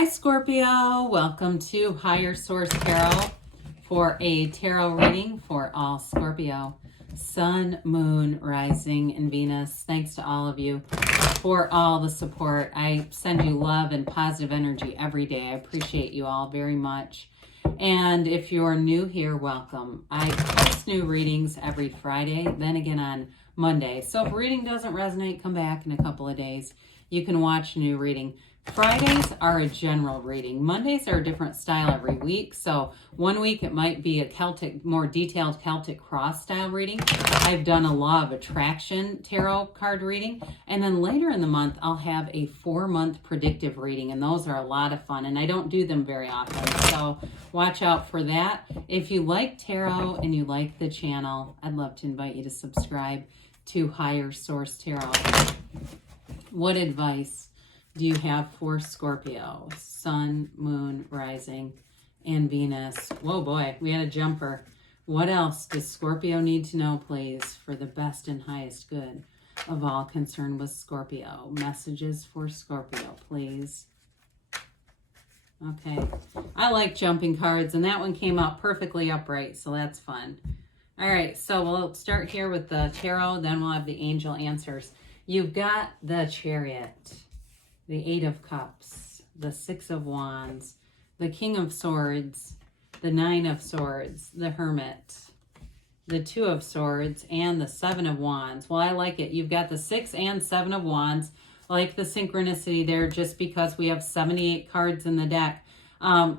Hi Scorpio, welcome to Higher Source Tarot for a tarot reading for all Scorpio. Sun, Moon, Rising, and Venus. Thanks to all of you for all the support. I send you love and positive energy every day. I appreciate you all very much. And if you're new here, welcome. I post new readings every Friday, then again on Monday. So if a reading doesn't resonate, come back in a couple of days. You can watch a new reading. Fridays are a general reading. Mondays are a different style every week. So one week it might be a Celtic, more detailed Celtic cross style reading. I've done a law of attraction tarot card reading. And then later in the month, I'll have a 4-month predictive reading. And those are a lot of fun. And I don't do them very often. So watch out for that. If you like tarot and you like the channel, I'd love to invite you to subscribe to Higher Source Tarot. What advice do you have for Scorpio? Sun, Moon, Rising, and Venus. Whoa, boy, we had a jumper. What else does Scorpio need to know, please, for the best and highest good of all concerned with Scorpio? Messages for Scorpio, please. Okay, I like jumping cards, and that one came out perfectly upright, so that's fun. All right, so we'll start here with the tarot, then we'll have the angel answers. You've got the Chariot, the 8 of Cups, the 6 of Wands, the King of Swords, the 9 of Swords, the Hermit, the 2 of Swords, and the 7 of Wands. Well, I like it. You've got the 6 and 7 of Wands. I like the synchronicity there just because we have 78 cards in the deck.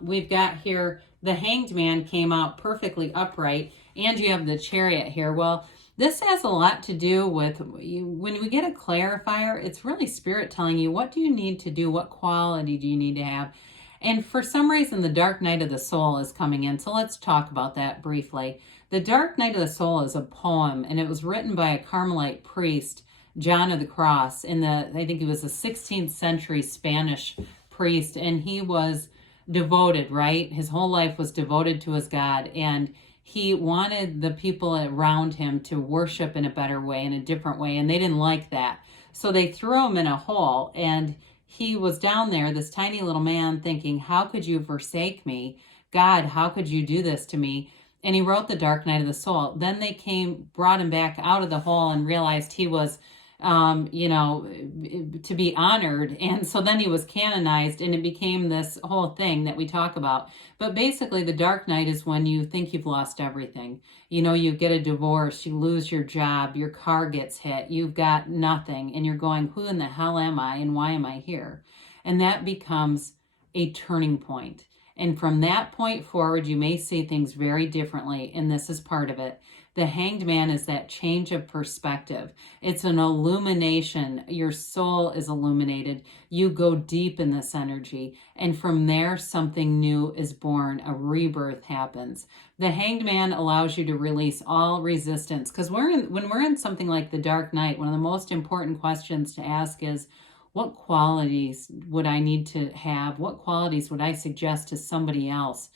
We've got here the Hanged Man came out perfectly upright, and you have the Chariot here. Well, this has a lot to do with when we get a clarifier, it's really spirit telling you, what do you need to do? What quality do you need to have? And for some reason, the Dark Night of the Soul is coming in. So let's talk about that briefly. The Dark Night of the Soul is a poem, and it was written by a Carmelite priest, John of the Cross, I think he was a 16th century Spanish priest, and he was devoted, right? His whole life was devoted to his God, and he wanted the people around him to worship in a better way, in a different way, and they didn't like that. So they threw him in a hole, and he was down there, this tiny little man, thinking, how could you forsake me? God, how could you do this to me? And he wrote the Dark Night of the Soul. Then they brought him back out of the hole and realized he was, to be honored. And so then he was canonized, and it became this whole thing that we talk about. But basically, the dark night is when you think you've lost everything. You get a divorce, you lose your job, your car gets hit, you've got nothing, and you're going, who in the hell am I, and why am I here? And that becomes a turning point. And from that point forward, you may see things very differently, and this is part of it. The Hanged Man is that change of perspective. It's an illumination. Your soul is illuminated. You go deep in this energy, and from there, something new is born. A rebirth happens. The Hanged Man allows you to release all resistance, because when we're in something like the Dark Night, one of the most important questions to ask is, what qualities would I need to have? What qualities would I suggest to somebody else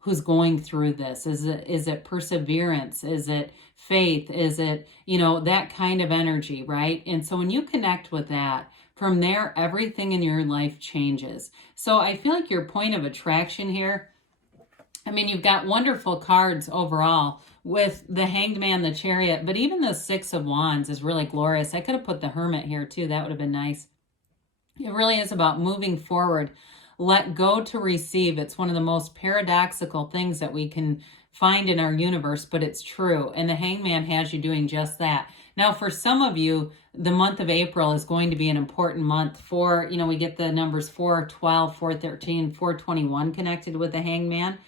who's going through this? Is it perseverance? Is it faith? Is it, that kind of energy, right? And so when you connect with that, from there, everything in your life changes. So I feel like your point of attraction here, you've got wonderful cards overall with the Hanged Man, the Chariot, but even the 6 of Wands is really glorious. I could have put the Hermit here too. That would have been nice. It really is about moving forward. Let go to receive. It's one of the most paradoxical things that we can find in our universe, but it's true. And the Hangman has you doing just that. Now, for some of you, the month of April is going to be an important month for, we get the numbers 412, 413, 421 connected with the Hangman.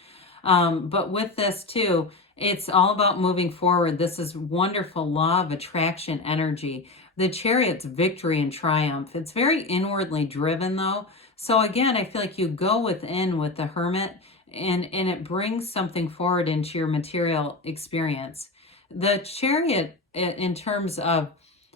But with this too, it's all about moving forward. This is wonderful law of attraction energy. The Chariot's victory and triumph. It's very inwardly driven though. So again, I feel like you go within with the Hermit, and it brings something forward into your material experience. The Chariot, in terms of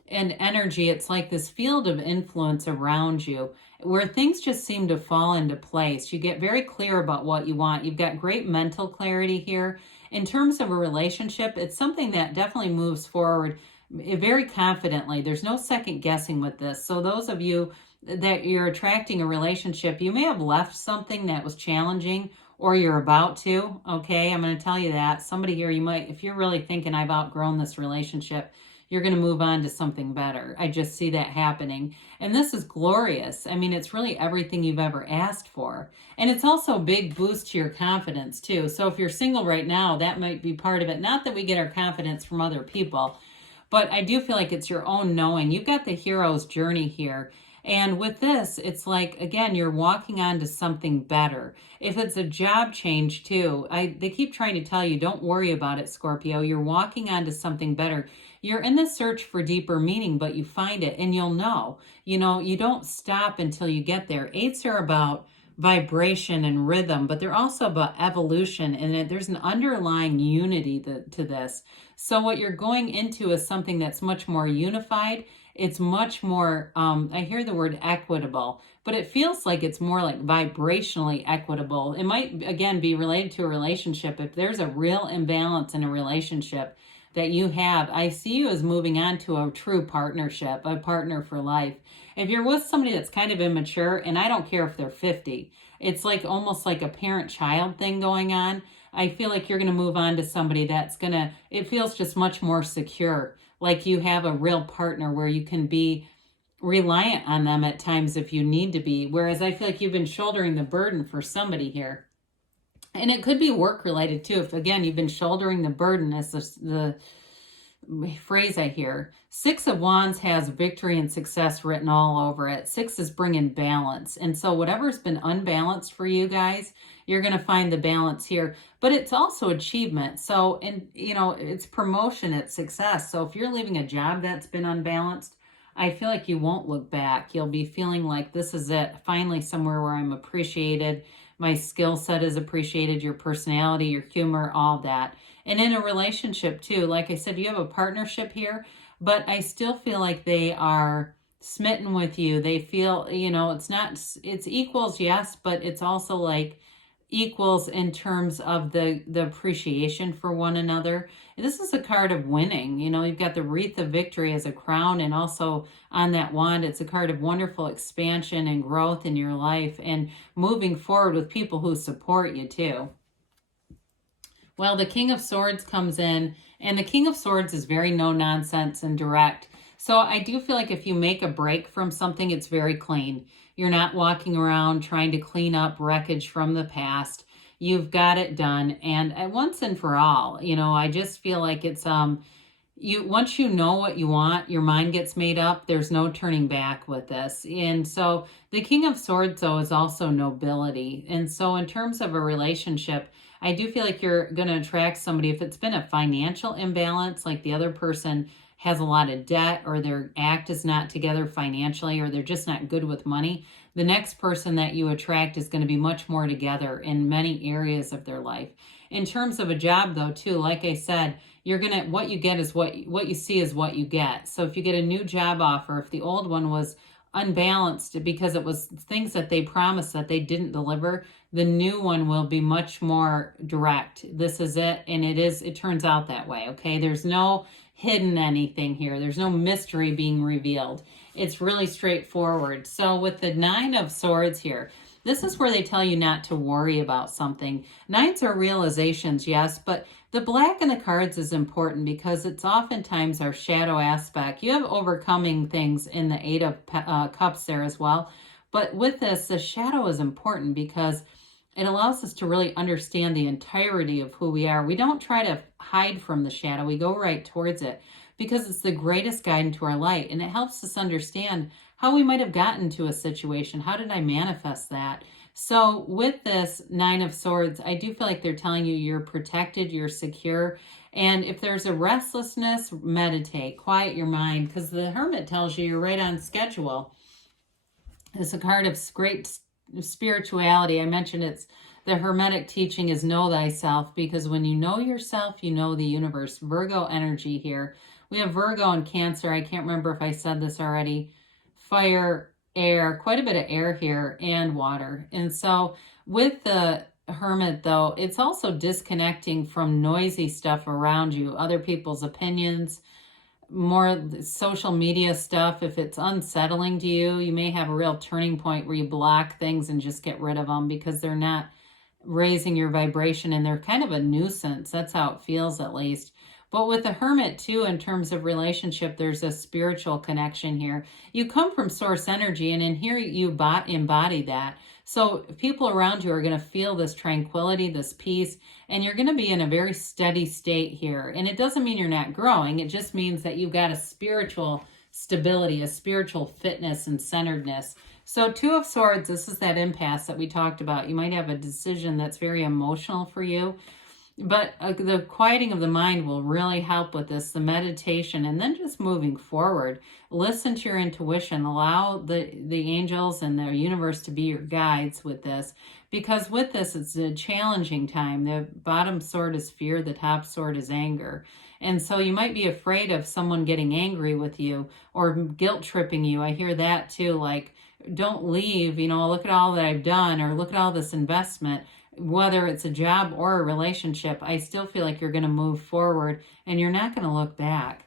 an energy, it's like this field of influence around you where things just seem to fall into place. You get very clear about what you want. You've got great mental clarity here. In terms of a relationship, it's something that definitely moves forward very confidently. There's no second guessing with this. So those of you that you're attracting a relationship. You may have left something that was challenging, or you're about to. Okay, I'm going to tell you that. Somebody here, you might, if you're really thinking I've outgrown this relationship, you're going to move on to something better. I just see that happening. And this is glorious. I mean, it's really everything you've ever asked for. And it's also a big boost to your confidence, too. So if you're single right now, that might be part of it. Not that we get our confidence from other people, but I do feel like it's your own knowing. You've got the hero's journey here. And with this, it's like, again, you're walking on to something better. If it's a job change too, they keep trying to tell you, don't worry about it, Scorpio. You're walking on to something better. You're in the search for deeper meaning, but you find it and you'll know. You know, you don't stop until you get there. Eights are about vibration and rhythm, but they're also about evolution, and there's an underlying unity to this. So what you're going into is something that's much more unified. It's much more, I hear the word equitable, but it feels like it's more like vibrationally equitable. It might, again, be related to a relationship. If there's a real imbalance in a relationship that you have, I see you as moving on to a true partnership, a partner for life. If you're with somebody that's kind of immature, and I don't care if they're 50, it's like almost like a parent-child thing going on. I feel like you're going to move on to somebody that's going to, it feels just much more secure. Like you have a real partner where you can be reliant on them at times if you need to be. Whereas I feel like you've been shouldering the burden for somebody here. And it could be work related too. If again, you've been shouldering the burden, as the phrase I hear. Six of Wands has victory and success written all over it. Six is bringing balance. And so whatever's been unbalanced for you guys, you're going to find the balance here. But it's also achievement. So, and you know, it's promotion, it's success. So if you're leaving a job that's been unbalanced, I feel like you won't look back. You'll be feeling like this is it. Finally, somewhere where I'm appreciated. My skill set is appreciated, your personality, your humor, all that. And in a relationship too, like I said, you have a partnership here, but I still feel like they are smitten with you. They feel, you know, it's equals, yes, but it's also like equals in terms of the appreciation for one another. This is a card of winning. You know, you've got the wreath of victory as a crown, and also on that wand, it's a card of wonderful expansion and growth in your life and moving forward with people who support you too. Well, the King of Swords comes in, and the King of Swords is very no nonsense and direct. So I do feel like if you make a break from something, it's very clean. You're not walking around trying to clean up wreckage from the past. You've got it done, and once and for all. You know, I just feel like it's once you know what you want, your mind gets made up. There's no turning back with this. And so the King of Swords, though, is also nobility. And so in terms of a relationship, I do feel like you're going to attract somebody. If it's been a financial imbalance, like the other person has a lot of debt, or their act is not together financially, or they're just not good with money, the next person that you attract is going to be much more together in many areas of their life. In terms of a job, though, too, like I said, you're going to, what you get is what you see is what you get. So if you get a new job offer, if the old one was unbalanced because it was things that they promised that they didn't deliver, the new one will be much more direct. This is it, and it turns out that way, okay? There's no hidden anything here. There's no mystery being revealed. It's really straightforward. So with the Nine of Swords here, this is where they tell you not to worry about something. Nines are realizations, yes, but the black in the cards is important because it's oftentimes our shadow aspect. You have overcoming things in the Eight of Cups there as well. But with this, the shadow is important because it allows us to really understand the entirety of who we are. We don't try to hide from the shadow. We go right towards it because it's the greatest guide into our light. And it helps us understand how we might have gotten to a situation. How did I manifest that? So with this Nine of Swords, I do feel like they're telling you you're protected, you're secure. And if there's a restlessness, meditate, quiet your mind, because the Hermit tells you you're right on schedule. It's a card of great spirituality. I mentioned it's the Hermetic teaching is know thyself, because when you know yourself, you know the universe. Virgo energy here. We have Virgo and Cancer. I can't remember if I said this already. Fire, air, quite a bit of air here, and water. And so with the Hermit, though, it's also disconnecting from noisy stuff around you, other people's opinions, more social media stuff. If it's unsettling to you, you may have a real turning point where you block things and just get rid of them because they're not raising your vibration and they're kind of a nuisance. That's how it feels, at least. But with the Hermit too, in terms of relationship, there's a spiritual connection here. You come from source energy, and in here you embody that. So people around you are going to feel this tranquility, this peace, and you're going to be in a very steady state here. And it doesn't mean you're not growing. It just means that you've got a spiritual stability, a spiritual fitness and centeredness. So Two of Swords, this is that impasse that we talked about. You might have a decision that's very emotional for you. But the quieting of the mind will really help with this, the meditation, and then just moving forward. Listen to your intuition. Allow the angels and the universe to be your guides with this. Because with this, it's a challenging time. The bottom sword is fear. The top sword is anger. And so you might be afraid of someone getting angry with you or guilt tripping you. I hear that too. Like, don't leave, look at all that I've done, or look at all this investment. Whether it's a job or a relationship, I still feel like you're going to move forward and you're not going to look back.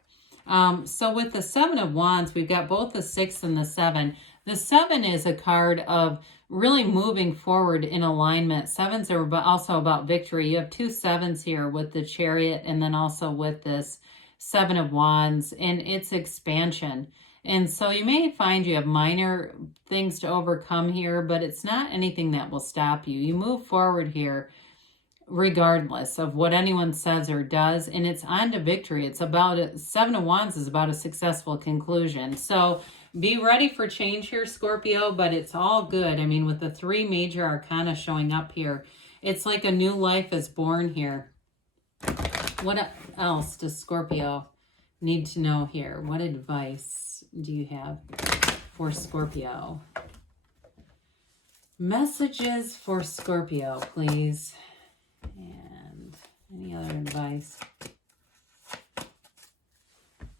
So with the Seven of Wands, we've got both the 6 and the 7. The 7 is a card of really moving forward in alignment. 7s are also about victory. You have 2 7s here with the Chariot and then also with this 7 of Wands, and it's expansion. And so you may find you have minor things to overcome here, but it's not anything that will stop you. You move forward here regardless of what anyone says or does, and it's on to victory. It's about 7 of Wands is about a successful conclusion. So be ready for change here, Scorpio, but it's all good. I mean, with the 3 major arcana showing up here, it's like a new life is born here. What else does Scorpio need to know here? What advice do you have for Scorpio? Messages for Scorpio, please. And any other advice?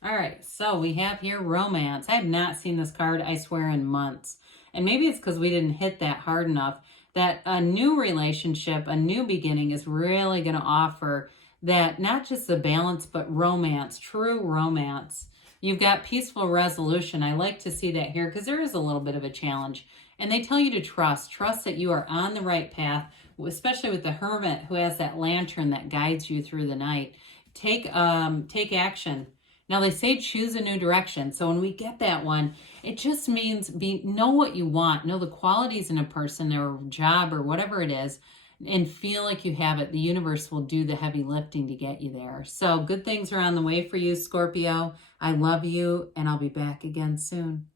All right, so we have here romance. I have not seen this card, I swear, in months. And maybe it's because we didn't hit that hard enough, that a new relationship, a new beginning is really going to offer that, not just the balance, but romance, true romance. You've got peaceful resolution. I like to see that here because there is a little bit of a challenge. And they tell you to trust that you are on the right path, especially with the Hermit who has that lantern that guides you through the night. Take action. Now they say choose a new direction. So when we get that one, it just means know what you want, know the qualities in a person or job or whatever it is, and feel like you have it. The universe will do the heavy lifting to get you there. So good things are on the way for you, Scorpio. I love you, and I'll be back again soon.